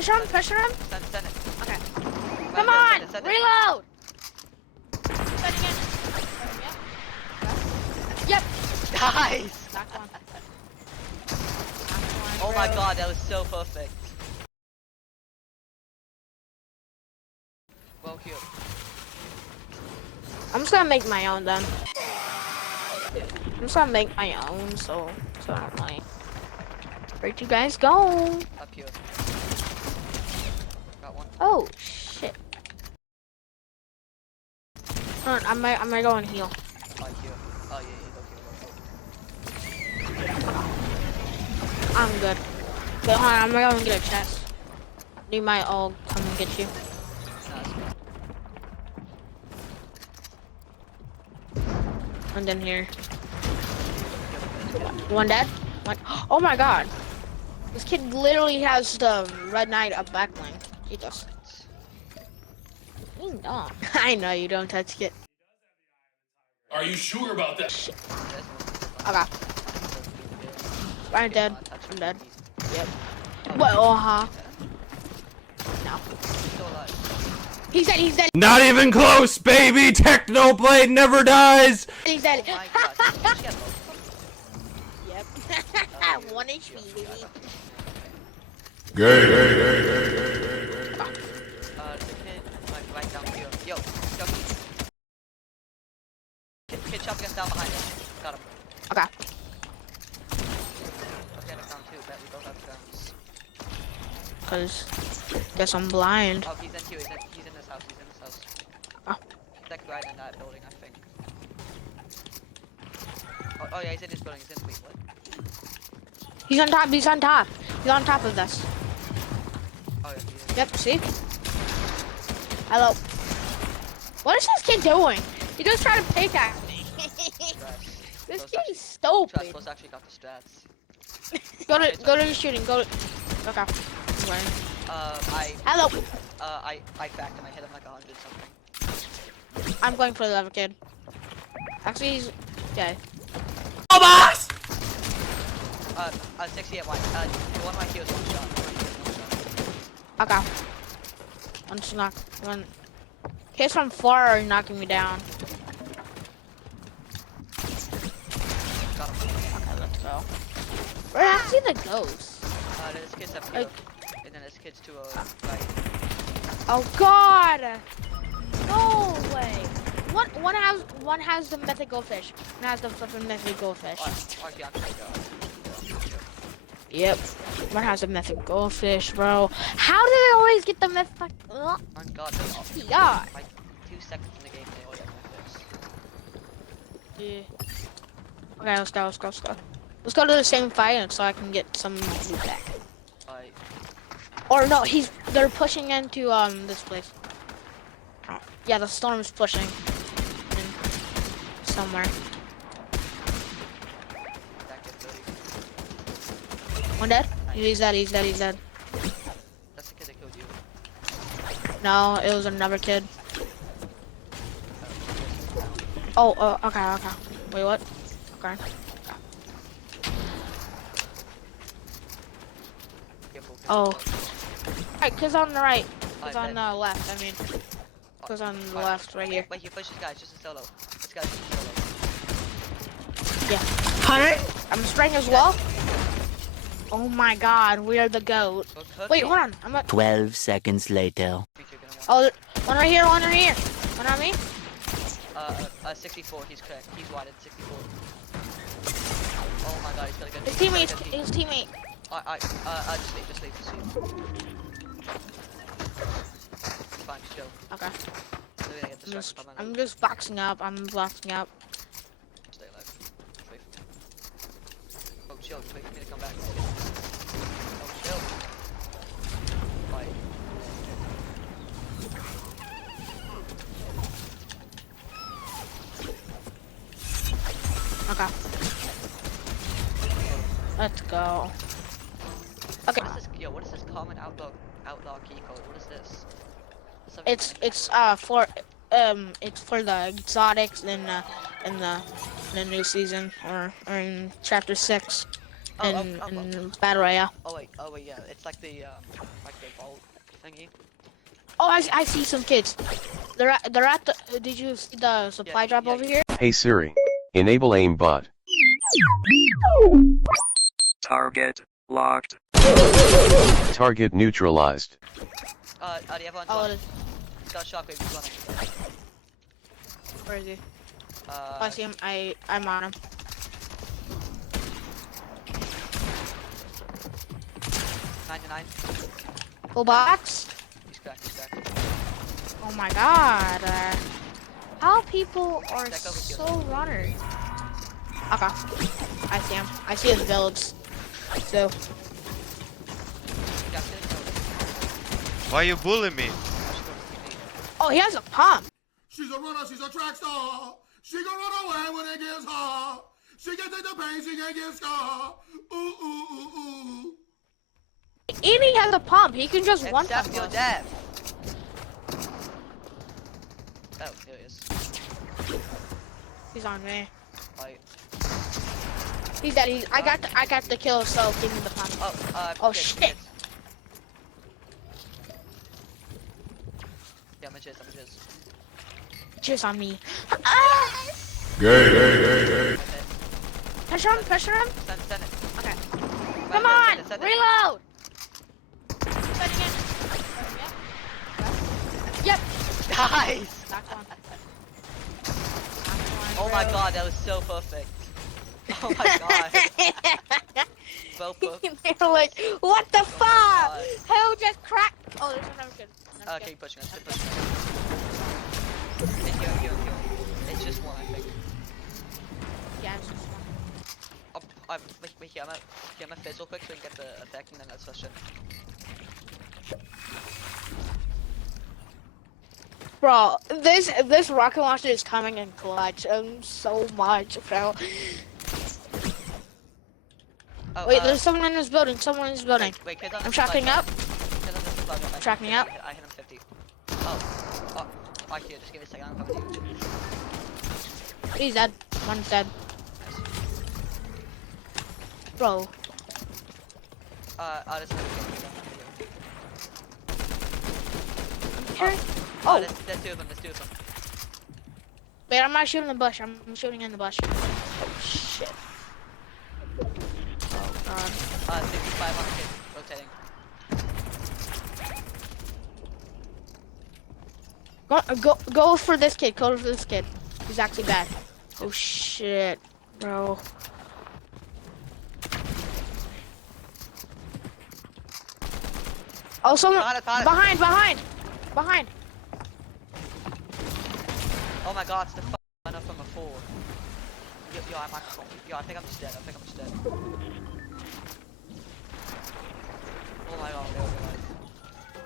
Pressure him, pressure him. Send it. Okay. Right, Come on, send it. reload. Sending it. Yep. Nice. Back one. Oh my god, that was so perfect. Well cute. I'm just gonna make my own then. I'm just gonna make my own, so I don't like. Where'd you guys go? Up here. Got one. Oh shit. Hold on, I might go and heal. Oh, here. Oh yeah, go here. I'm good. But hold on, I'm gonna go and get a chest. You might all come and get you. And then here. One dead? One. Oh my god. This kid literally has the Red Knight up backline. He does. Ding dong. I know you don't touch it. Are you sure about that? Shit. Okay. I'm dead. I'm dead. Yep. Well, No. Still alive. He's dead, he's dead. Not even close, baby! Technoblade never dies! He's dead. Oh my god, did you just get low? Yep. 1 HP, baby. Gay. The kid, like, right down here. Yo, go. Kid shotgun's down behind us. Got him. Okay. Okay, I'm down too. Bet we both have guns. Cause, guess I'm blind. Oh, he's in here. He's in this house. He's in this house. Oh. That right in that building, I think. Oh yeah, he's in this building. He's in. Wait, what? He's on top, he's on top. He's on top of us. Oh yeah, he is. Yep, see? Hello. What is this kid doing? He just tried to pickaxe me. This kid is stupid. Trust actually got the stats. Go to the shooting, go to... Okay. Hello. I backed him. I hit him like 100 something. I'm going for the other kid. Actually, he's... Okay. Boss! 60 at white. One right here is one shot. Okay. I'm just not... Kids from far are knocking me down. Got him. Okay, let's go. Where I see the ghost? This kid's up here. And then this kid's to right. Oh god! No way! One has the mythic goldfish. One has the flipping mythic goldfish. RG, I'm gonna go. Yep. One has the mythic goldfish, bro. How do they always get the mythic? Oh god, they all, Yeah. like 2 seconds in the game, they all get mythics. Yeah. Okay, let's go. Let's go to the same fight so I can get some loot back. Or no, they're pushing into this place. Yeah, the storm's pushing in somewhere. One dead? He's dead. That's the kid that killed you. No, it was another kid. Oh, okay. Wait, what? Okay. Oh. Alright, cause on the right. Cause on the left, I mean. Cause on the left, right here. Wait, you push this guy, it's just a solo. This guy's just a solo. Yeah. 100? I'm spraying as well. Oh my god, we are the goat. Wait, hold on. I'm at 12 seconds later. Oh, one right here, one right here. One on me. 64, he's correct. He's wide at 64. Oh my god, he's got a good His teammate. Just leave. It's fine, just go. Okay. So we're gonna get distracted by my I'm just boxing up. I'm boxing up. Stay alive. Wait. Oh, chill. Wait for me to come back. Oh, chill. Bye. Okay. Let's go. Okay. What is this common outlaw key code? What is this? It's for the exotics in the new season or in chapter 6. in Battle Royale. Oh wait, yeah. It's like the vault thingy. Oh, I see some kids. They're at the. Did you see the supply drop over here? Hey Siri, enable aimbot. Target locked. Target neutralized. Do you have one? Oh, it is. He's got a shockwave. He's running. Where is he? Oh, I see him. I'm on him. 99. Full box. He's cracked. He's cracked. Oh my god. How people are Check over here. so runners. Okay. I see him. I see his builds. So. Got it. Why you bully me? Oh, he has a pump. She's a runner, she's a track star. She can run away when it gets hard. She can take the pain, she can get scar. Ooh, ooh, ooh, ooh. And he has a pump. He can just one Accept pump your us. death. Oh, here he is. He's on me. Right. He's dead. I got the kill, so give me the pump. Oh, kids, shit. kids. Yeah, I'm a jizz. Cheers on me. Gay. Pressure him. Pressure him. Send it. Okay. Right, Come on. send it. Reload. Setting in. Yep. Nice! Knocked one. Oh my god, that was so perfect. Oh my god. Well put. They're like, what the fuck? God. Who just cracked? Oh, there's another kid. Keep pushing us, keep pushing us. Here. It's just one, I think. Yeah, it's just one. Wait, I'm gonna fizzle quick so we can get the effect and then let's push it. Bro, this rocket launcher is coming in clutch so much, bro. Oh, Wait, there's someone in this building. Someone in this building. Wait, kids on I'm the tracking supply up. drop. Kids on the supply drop. Tracking up. I hit him 50. Oh, I hear. Just give me a second. I'm coming to you. He's dead. One's dead. Bro. I'll just Here. Oh, there's two of them. wait, I'm not shooting the bush. I'm shooting in the bush. Oh, shit. Oh, God. 65 on the kid. Rotating. Go for this kid. Go for this kid. He's actually bad. Oh, shit, bro. Oh, someone. Got it. Behind. Oh my god, it's the runner from before. Yo, I think I'm just dead. Oh my god, no.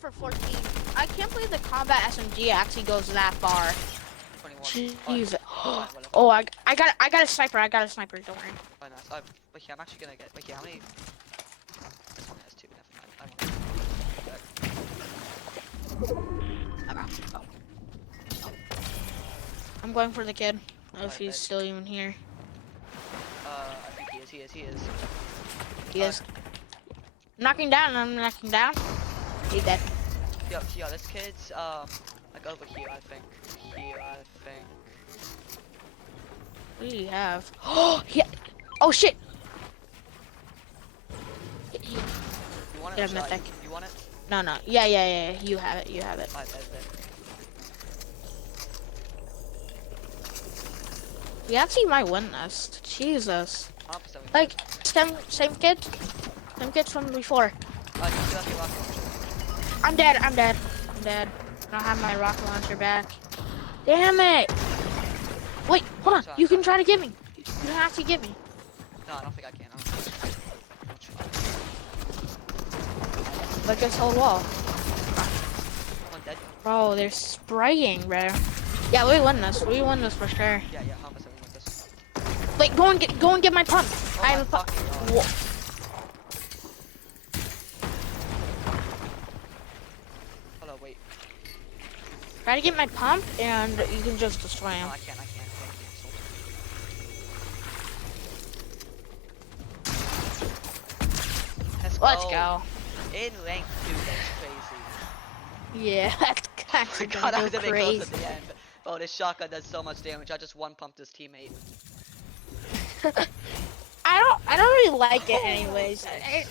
For 14. I can't believe the combat SMG actually goes that far. 21. Jeez. Oh, Oh, I got a sniper. Don't worry. oh, nice. Wait, I'm actually gonna get. Wait, how many? This one has two. Never mind. I'm going for the kid. If he's still even here. I think he is. He is. I'm knocking down. He's dead. Yo, this kid's like over here, I think. What do you have? Oh, yeah. Oh shit. You want it? Yeah, Or should I? mythic. You want it? No. Yeah. You have it. Alright, bet. We actually might win this. Jesus. 100%. Like, same kids from before. You still have your rocket launcher. I'm dead. I don't have my rocket launcher back. Damn it. Wait, hold on. You can try to give me. You don't have to give me. No, I don't think I can. I'll try. But just hold wall. One dead. Bro, they're spraying, bro. Yeah, we win this. We win this for sure. Yeah, 100% we win this. Wait, go and get my pump. Oh I my have a pump. fucking God. Whoa. Hold on, wait. Try to get my pump, and you can just destroy him. No, I can't. go. In length, dude, that's crazy. Yeah, that's Oh my actually god, I gonna was go a bit close crazy. at the end. Bro, this shotgun does so much damage. I just one-pumped his teammate. I don't really like it Oh, anyways. nice.